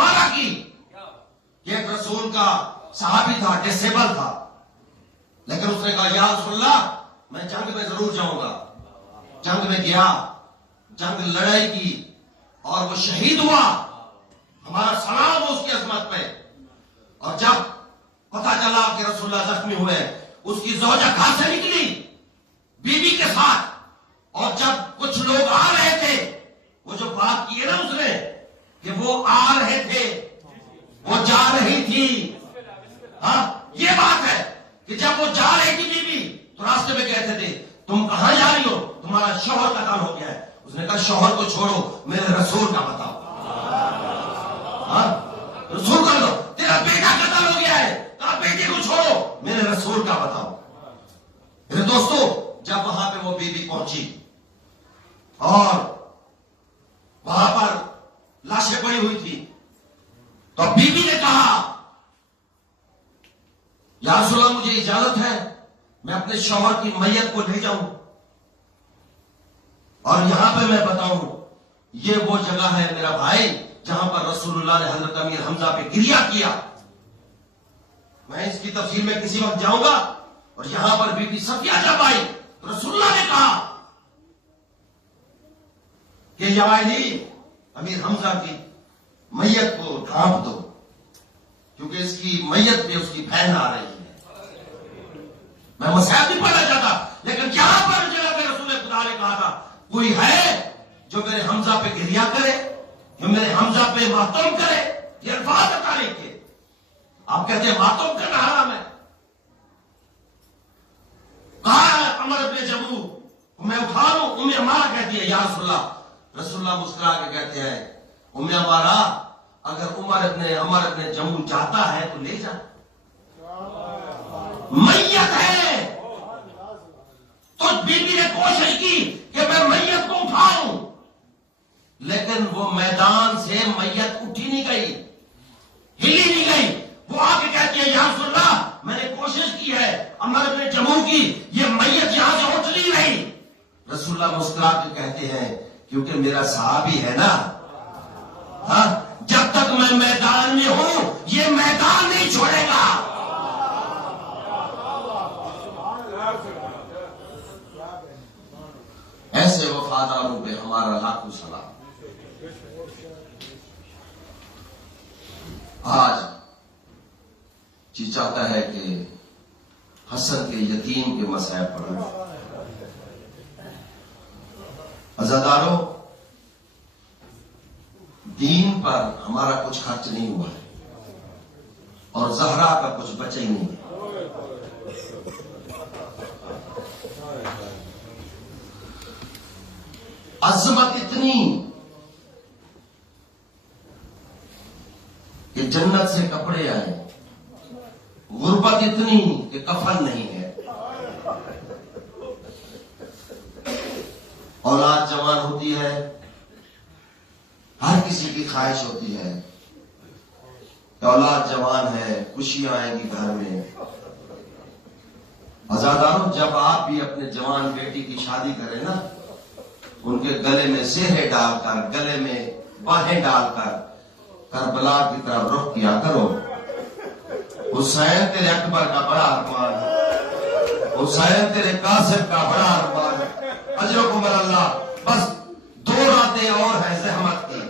مانا کی کہ ایک رسول کا صحابی تھا، ڈسیبل تھا، لیکن اس نے کہا یا رسول اللہ میں جنگ میں ضرور جاؤں گا. جنگ میں گیا، جنگ لڑائی کی اور وہ شہید ہوا. ہمارا سلام ہو اس کی عظمت پہ. اور جب پتا چلا کہ رسول اللہ زخمی ہوئے، اس کی زوجہ گھر سے نکلی بیوی کے ساتھ، اور جب کچھ لوگ آ رہے تھے، وہ جو بات کی ہے نا اس نے کہ وہ آ رہے تھے، وہ جا رہی تھی. ہاں یہ بات ہے کہ جب وہ جا رہی تھی بیوی تو راستے میں کہتے تھے تم کہاں جا رہی ہو؟ تمہارا شوہر کا کام ہو گیا ہے. اس نے کہا شوہر کو چھوڑو، میرے رسول کا بتاؤ. ہاں رسول کا بتاؤ. تیرا بیٹا قتل ہو گیا ہے، کہا بیٹے کو چھوڑو، میرے رسول کا بتاؤ. میرے دوستو جب وہاں پہ وہ بیوی پہنچی اور وہاں پر لاشیں پڑی ہوئی تھی تو بیوی نے کہا یا رسول اللہ مجھے اجازت ہے میں اپنے شوہر کی میت کو لے جاؤں اور یہاں پہ میں بتاؤں یہ وہ جگہ ہے میرا بھائی جہاں پر رسول اللہ نے حضرت امیر حمزہ پہ گریہ کیا. میں اس کی تفصیل میں کسی وقت جاؤں گا. اور یہاں پر بی بی صفیہ جب آئی تو رسول اللہ نے کہا کہ یا علی امیر حمزہ کی میت کو ڈھانپ دو کیونکہ اس کی میت پہ اس کی بہن آ رہی ہے. میں مسائل نہیں پڑھنا چاہتا لیکن یہاں پر جگہ پہ رسول خدا نے کہا تھا کوئی ہے جو میرے حمزہ پہ گریہ کرے، جو میرے حمزہ پہ ماتم کرے. یہ الفاظ ہے تاریخ کے. آپ کہتے ہیں ماتم کرنا حرام ہے. کہا عمر ابن جمو میں اٹھا لوں. ام عمارہ کہتی ہے یا رسول اللہ. رسول اللہ مسکرا کے کہتے ہیں ام عمارہ اگر عمر ابن جمو چاہتا ہے تو لے جا، میت ہے. تو بیوی نے کوشش کی کہ میں میت کو اٹھاؤں لیکن وہ میدان سے میت اٹھی نہیں گئی، ہلی نہیں گئی. وہ آ کے کہتی ہے یا رسول اللہ میں نے کوشش کی ہے عمر ابن جمو کی، یہ میت یہاں سے اٹھ نہیں رہی. رسول اللہ مسکرا کے کہتے ہیں کیونکہ میرا صحابی ہے نا، ہاں جب تک میں میدان میں ہوں یہ میدان نہیں چھوڑے گا. ایسے وفاداروں پہ ہمارا لاکھوں سلام. آج جی چاہتا ہے کہ حسن کے یتیم کے مسائل پڑھیں. عزاداروں دین پر ہمارا کچھ خرچ نہیں ہوا ہے اور زہرا کا کچھ بچا ہی نہیں ہے. عظمت اتنی کہ جنت سے کپڑے آئے، غربت اتنی کہ کفن نہیں ہے. اولاد جوان ہوتی ہے، ہر کسی کی خواہش ہوتی ہے کہ اولاد جوان ہے، خوشیاں آئیں گی گھر میں. عزاداروں جب آپ بھی اپنے جوان بیٹی کی شادی کریں نا، ان کے گلے میں زہرے ڈال کر، گلے میں باہیں ڈال کر کربلا کی طرف رخ کیا کرو. حسین تیرے اکبر کا بڑا ارمان ہے، حسین تیرے قاسم کا بڑا ارمان ہے. اجرکم اللہ. بس 2 راتیں اور ہیں زحمت کی،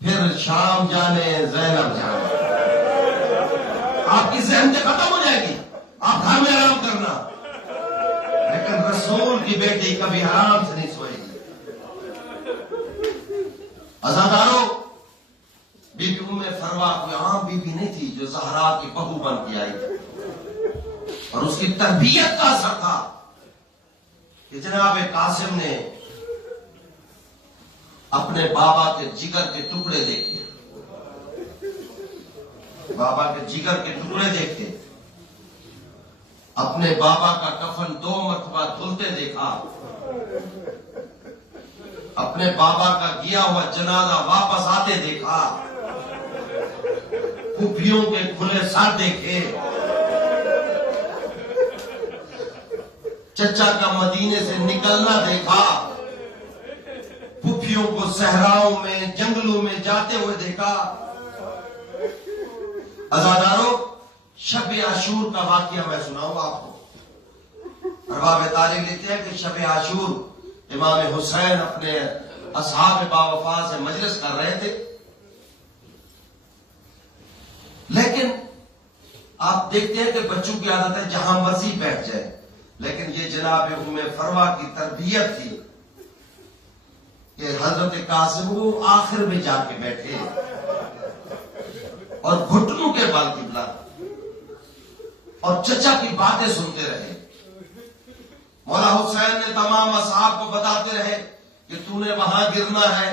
پھر شام جانے زینب جانے. آپ کی ذہن سے ختم ہو جائے گی، آپ گھر میں آرام کرنا. لیکن رسول کی بیٹی کبھی آرام سے نہیں سوئے گی. عزاداروں بی بی ام فروا کوئی عام بی بی نہیں تھی جو زہرا کی بہو بن کے آئی تھی، اور اس کی تربیت کا اثر تھا کہ جناب قاسم نے اپنے بابا کے جگر کے ٹکڑے دیکھے، بابا کے جگر کے ٹکڑے دیکھے، اپنے بابا کا کفن 2 مرتبہ دھلتے دیکھا، اپنے بابا کا گیا ہوا جنازہ واپس آتے دیکھا، پھوپھیوں کے کھلے سر دیکھے، چچا کا مدینے سے نکلنا دیکھا، صوفیوں کو صحراؤں میں جنگلوں میں جاتے ہوئے دیکھا. عزادارو شب عاشور کا واقعہ میں سناؤں آپ کو. ارباب تاریخ لکھتے ہیں کہ شب عاشور امام حسین اپنے اصحاب باوفا سے مجلس کر رہے تھے. لیکن آپ دیکھتے ہیں کہ بچوں کی عادت ہے جہاں مرضی بیٹھ جائے، لیکن یہ جناب ام فروا کی تربیت تھی کہ حضرت قاسم وہ آخر میں جا کے بیٹھے اور گھٹنوں کے بال قبلہ اور چچا کی باتیں سنتے رہے. مولا حسین نے تمام اصحاب کو بتاتے رہے کہ تو نے وہاں گرنا ہے،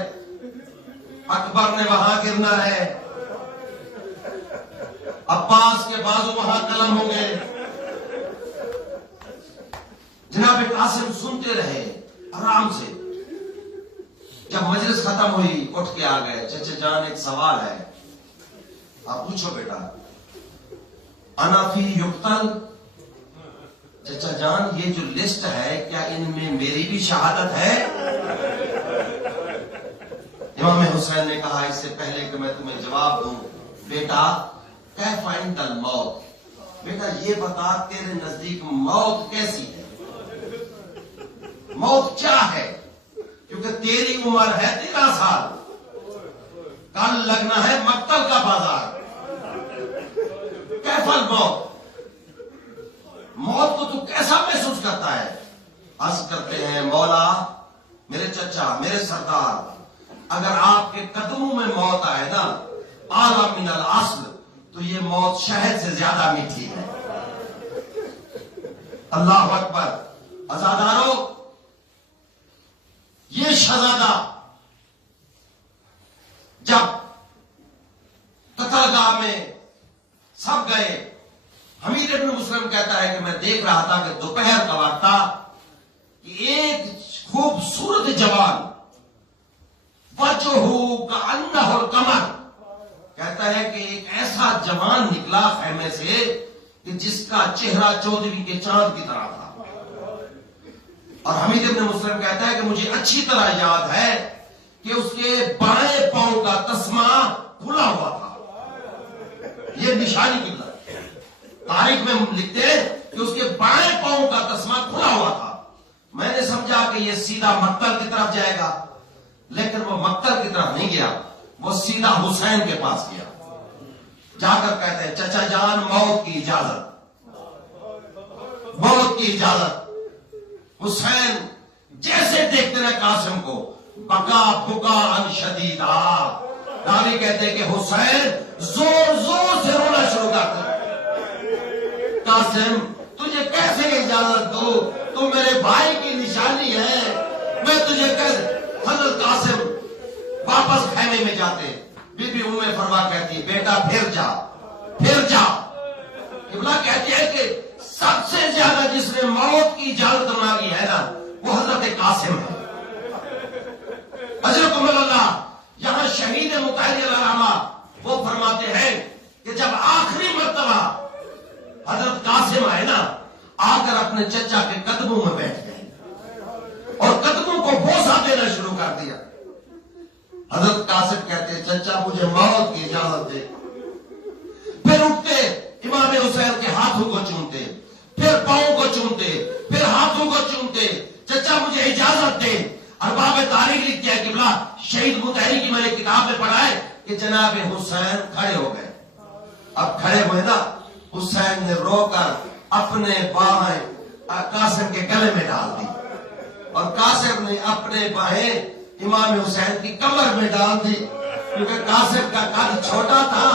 اکبر نے وہاں گرنا ہے، عباس کے بازو وہاں قلم ہوں گے. جناب قاسم سنتے رہے آرام سے. جب مجلس ختم ہوئی اٹھ کے آ گئے. چچا جان ایک سوال ہے، آپ پوچھو بیٹا. انا فی یقتل. چچا جان یہ جو لسٹ ہے کیا ان میں میری بھی شہادت ہے؟ امام حسین نے کہا اس سے پہلے کہ میں تمہیں جواب دوں، بیٹا کیف عند الموت، بیٹا یہ بتا تیرے نزدیک موت کیسی ہے، موت کیا ہے؟ کیونکہ تیری عمر ہے 13 سال، کل لگنا ہے مقتل کا بازار. کیف الموت، موت کو تو کیسا محسوس کرتا ہے؟ عرض کرتے ہیں مولا میرے چچا میرے سردار، اگر آپ کے قدموں میں موت آئے نا اعلی من الاصل، تو یہ موت شہد سے زیادہ میٹھی ہے. اللہ اکبر. عزادارو یہ شہزادہ جب قتل گاہ میں سب گئے، حمید ابن مسلم کہتا ہے کہ میں دیکھ رہا تھا کہ دوپہر کا وقت تھا کہ ایک خوبصورت جوان وجہہ کأنہ القمر، کہتا ہے کہ ایک ایسا جوان نکلا خیمے سے کہ جس کا چہرہ 14ویں کے چاند کی طرح تھا. اور حمید ابن مسلم کہتا ہے کہ مجھے اچھی طرح یاد ہے کہ اس کے بائیں پاؤں کا تسمہ کھلا ہوا تھا. یہ نشانی قبلہ تاریخ میں لکھتے ہیں کہ اس کے بائیں پاؤں کا تسمہ کھلا ہوا تھا. میں نے سمجھا کہ یہ سیدھا مقتل کی طرف جائے گا، لیکن وہ مقتل کی طرف نہیں گیا، وہ سیدھا حسین کے پاس گیا. جا کر کہتے ہیں چچا جان موت کی اجازت، موت کی اجازت. حسین جیسے دیکھتے رہے قاسم کو بکا بکا ان شدیدا. راوی کہتے ہیں کہ حسین زور زور سے رونا شروع کرتا. قاسم تجھے کیسے اجازت دو، تو میرے بھائی کی نشانی ہے، میں تجھے کیسے. حضرت قاسم واپس خیمے میں جاتے. بی بی ام فروا کہتی بیٹا پھر جا پھر جا. قبلہ کہتی ہے کہ سب سے زیادہ جس نے موت کی اجازت مانگی ہے نا وہ حضرت قاسم ہے. اجرکم اللہ. یہاں شہید مطہری علیہ الرحمہ وہ فرماتے ہیں کہ جب آخری مرتبہ حضرت قاسم آئے نا، آ کر اپنے چچا کے قدموں میں بیٹھ گئے اور قدموں کو بوسہ دینا شروع کر دیا. حضرت قاسم کہتے ہیں چچا مجھے موت کی اجازت دے. پھر اٹھتے امام حسین کے ہاتھوں کو چومتے، پھر پاؤں کو چومتے، پھر ہاتھوں کو چومتے. چچا مجھے اجازت دے. ارباب تاریخ لکھتے ہیں قبلہ شہید مطہری کی میں نے کتاب میں پڑھا ہے کہ جناب حسین کھڑے ہو گئے. اب کھڑے ہوئے نا، حسین نے رو کر اپنے باہیں قاسم کے گلے میں ڈال دی اور قاسم نے اپنے باہیں امام حسین کی کمر میں ڈال دی، کیونکہ قاسم کا قد چھوٹا تھا،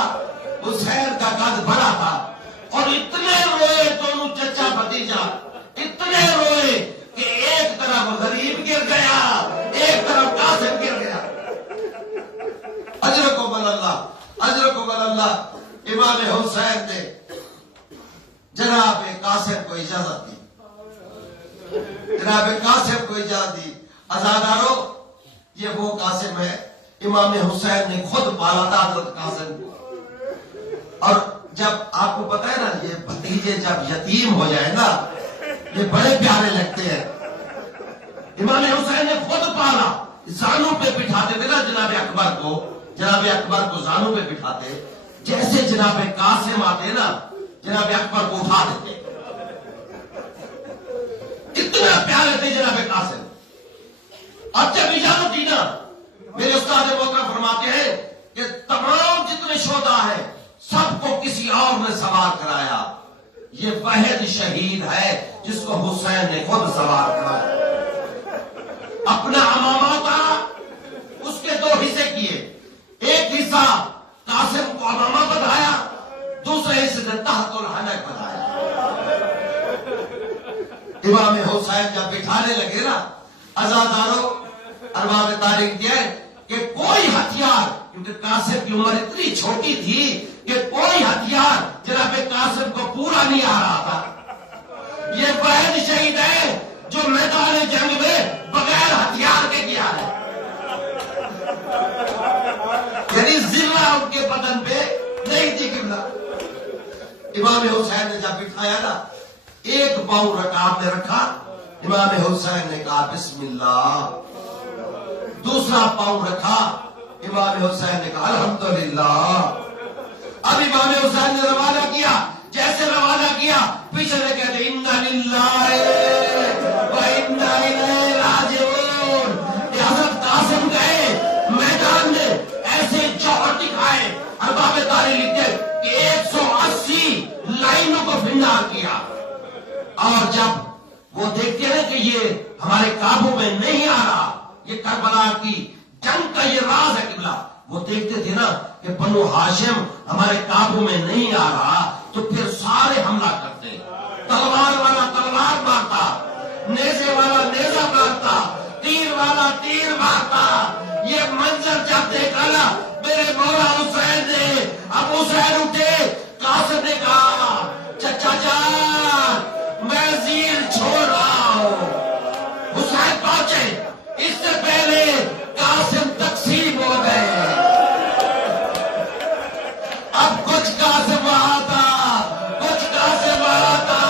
حسین کا قد بڑا تھا. اور اتنے روئے دونوں چچا بھتیجا، اتنے روئے کہ ایک طرف غریب گر گیا، ایک طرف قاسم گر گیا. اجرکم اللہ، اجرکم اللہ. امام حسین نے جناب قاسم کو اجازت دی، جناب قاسم کو اجازت دی. عزادارو یہ وہ قاسم ہے امام حسین نے خود پالا تھا حضرت قاسم کو. اور جب آپ کو پتا ہے نا یہ بھتیجے جب یتیم ہو جائے نا یہ بڑے پیارے لگتے ہیں. امام حسین نے خود پالا زانوں پہ بٹھاتے تھے نا جناب اکبر کو زانوں پہ بٹھاتے، جیسے جناب قاسم آتے نا جناب اکبر کو اٹھا دیتے. اتنا پیارے تھے جناب قاسم. اور جب اجازت دی نا، میرے استاد محترم فرماتے ہیں کہ تمام جتنے شہداء ہیں سب کو کسی اور نے سوار کرایا. یہ واحد شہید ہے جس کو حسین نے خود سوار کرایا. اپنا امامہ اتارا، اس کے دو حصے کیے. ایک حصہ قاسم کو امامہ بنایا، دوسرے حصے سے تحت الحنک بنایا. امام حسین جب بٹھانے لگے نا، عزاداروں ارباب تاریخ دیا کہ کوئی ہتھیار، کیونکہ قاسم کی عمر اتنی چھوٹی تھی کہ کوئی ہتھیار جناب قاسم کو پورا نہیں آ رہا تھا. یہ واحد شہید ہے جو میدان جنگ میں بغیر ہتھیار کے کیا ہے. یعنی ذرہ ان کے بدن پہ نہیں تھی قبلہ. امام حسین نے جب بٹھایا نا، ایک پاؤں رکعت میں رکھا، امام حسین نے کہا بسم اللہ. دوسرا پاؤں رکھا، امام حسین نے کہا الحمدللہ. اب امام حسین نے روانہ کیا، جیسے روانہ کیا پیچھے سے کہتے انا للہ و انا الیہ راجعون. حضرت قاسم گئے میدان میں، ایسے جوہر دکھائے. ارباب تاریخ لکھتے کہ 180 لائنوں کو بھنڈار کیا. اور جب وہ دیکھتے ہیں کہ یہ ہمارے قابو میں نہیں آ رہا، یہ کربلا کی جنگ کا یہ راز ہے قبلہ، وہ دیکھتے تھے نا کہ بنو ہاشم ہمارے قابو میں نہیں آ رہا، تو پھر سارے حملہ کرتے. تلوار والا تلوار مارتا، نیزے والا نیزہ مارتا، تیر والا تیر مارتا. یہ منظر جب دیکھا نا میرے مولا حسین نے، اب حسین اٹھے. قاسم نے کہا چچا جان میں زیر چھوڑ رہا ہوں. حسین پہنچے، اس سے پہلے قاسم تقسیم ہو گئے. اب کچھ قاسم وہاں تھا، کچھ قاسم وہاں تھا.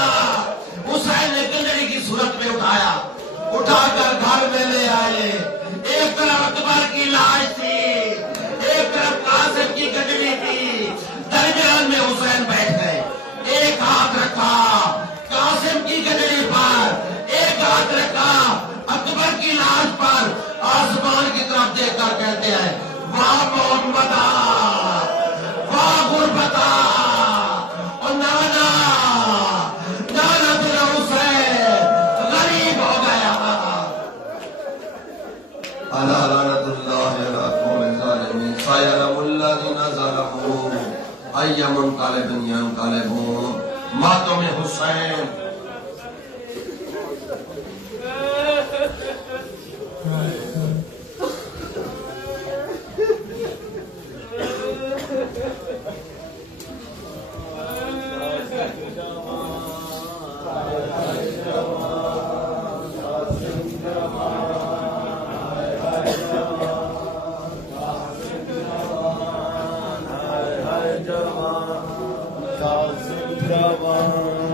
حسین نے گنجری کی صورت میں اٹھایا، اٹھا کر گھر میں لے آئے. ایک طرف اکبر کی لاش تھی، ایک طرف قاسم کی گنجری تھی. درمیان میں حسین بیٹھ گئے. ایک ہاتھ رکھا قاسم کی گنجری پر، ایک ہاتھ رکھا اکبر کی لاش پر. آسمان کی طرف دیکھ کر کہتے ہیں واہ محمدہ، واہ غربتہ، اور نانا نانا تیرا حسین غریب ہو گیا. الا لعنت اللہ علی قوم الظالمین سیعلم الذین ظلموا ای منقلب ینقلبون. ماتم حسین. جوان